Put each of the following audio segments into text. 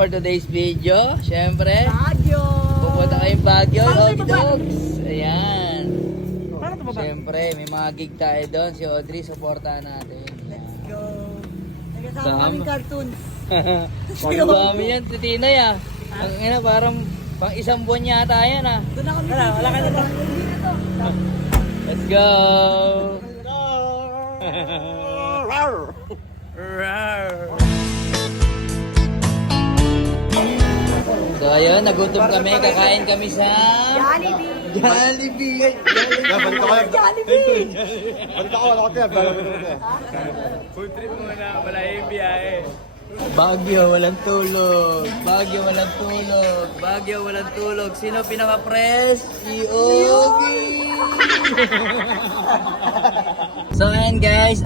for today's video. Siyempre, Baguio! pupunta kayong Baguio, Ogie Dogs. Ayan. Paano ito ba? Siyempre, may mga gig tayo doon. Si Audrey, supportahan natin. Let's go! Nagkasama Sam? kaming cartoons. Magdami yan, titinay ah. Ang ina, parang pang isang buwan yata yan ah. Doon na kami. Wala ka na ba? Let's go! So ayun, nagutom kami, kakain kami sa Jollibee! Jollibee! Balik ako yan. Jollibee! Balik ako, wala ko yan. Food trip muna, wala yung biyahe. Baguio, walang tulog. Baguio, walang tulog. Baguio, walang tulog. Sino pinaka-press? Si Ogie! So ayan guys,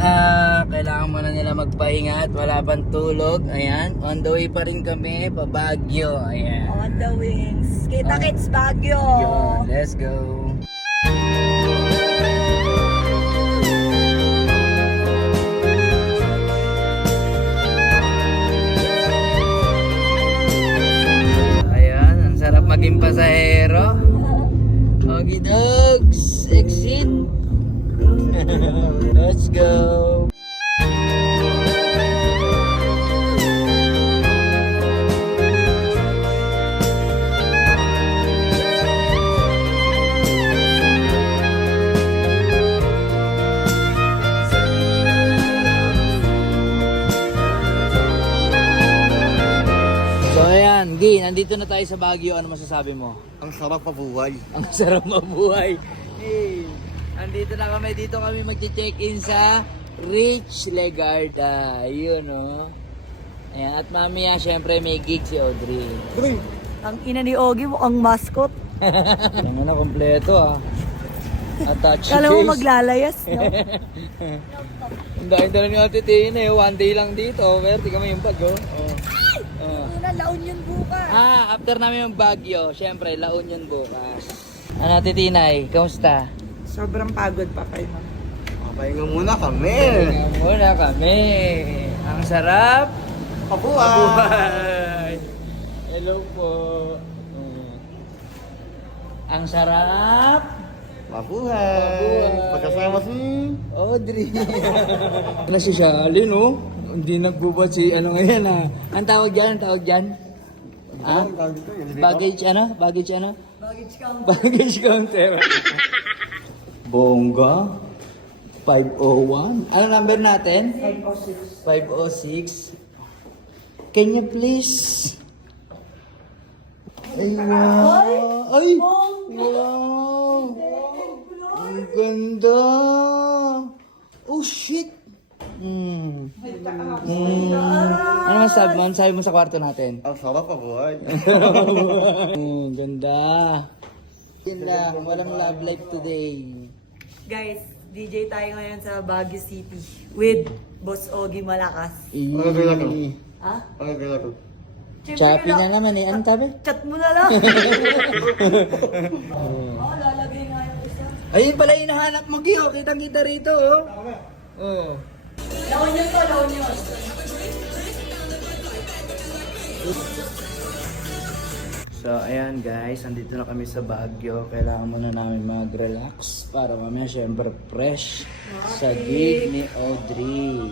kailangan muna nila magpahinga at wala pang tulog. Ayan, on the way pa rin kami pa Baguio. Ayan. On the wings. Kita Kits Baguio! Yun, let's go. Ayan, ang sarap maging pasahero. Ogie Dogs, exit. Let's go. So ayan, Gi, nandito na tayo sa Baguio. Ano masasabi mo? Ang sarap mabuhay. Ang sarap mabuhay. Hey, andito na kami. Dito kami mag-check-in sa Rich Legarda. Yun, oh. Ayan, at mamaya, syempre, may gig si Audrey. Ang ina ni Ogie mo, ang mascot. Ayan na, kompleto, ah. Attach Kala mo case. maglalayas, no? Ang dahil ni Ate Tina, eh. One day lang dito. Pero di kami yung bag, oh. Oh. Ina, La Union bukas. After namin yung Baguio, syempre, La Union bukas. Ano, Ate Tinay, kamusta? Sobrang pagod pa kayo. Pahinga muna kami. Tingnan muna kami. Ang sarap. Mabuhay. Mabuhay. Hello po. Ang sarap. Mabuhay. Pagkasama si... Audrey. Wala si Shalin, no? Hindi nagbubot si ano ngayon, ah. Ang tawag dyan, ang tawag dyan? Ah? Baggage ano? Baggage ano? Baggage count. Baggage counter. Bongga. 501. Ano number natin? 506. 506. Can you please? Ay, wow. Ay, wow. Ang ganda. Oh, shit. Ano masabi mo? Ano sabi mo sa kwarto natin? Ang sarap mabuhay. Ganda. Yan lang. Walang love life today. Guys, DJ tayo ngayon sa Baguio City with Boss Ogie Malakas. Ano gano'n ko? Ha? Ano gano'n ko? Choppy na naman eh. Ano tabi? Chat mo na lang. Lalagay nga yung isa. Ayun pala yung hinahanap mo, Gio. Kitang-kita rito, oh. Oh. Laon yun to, laon yun. So, ayan guys. Andito na kami sa Baguio. Kailangan muna namin mag-relax para mamaya syempre fresh sa gig ni Audrey.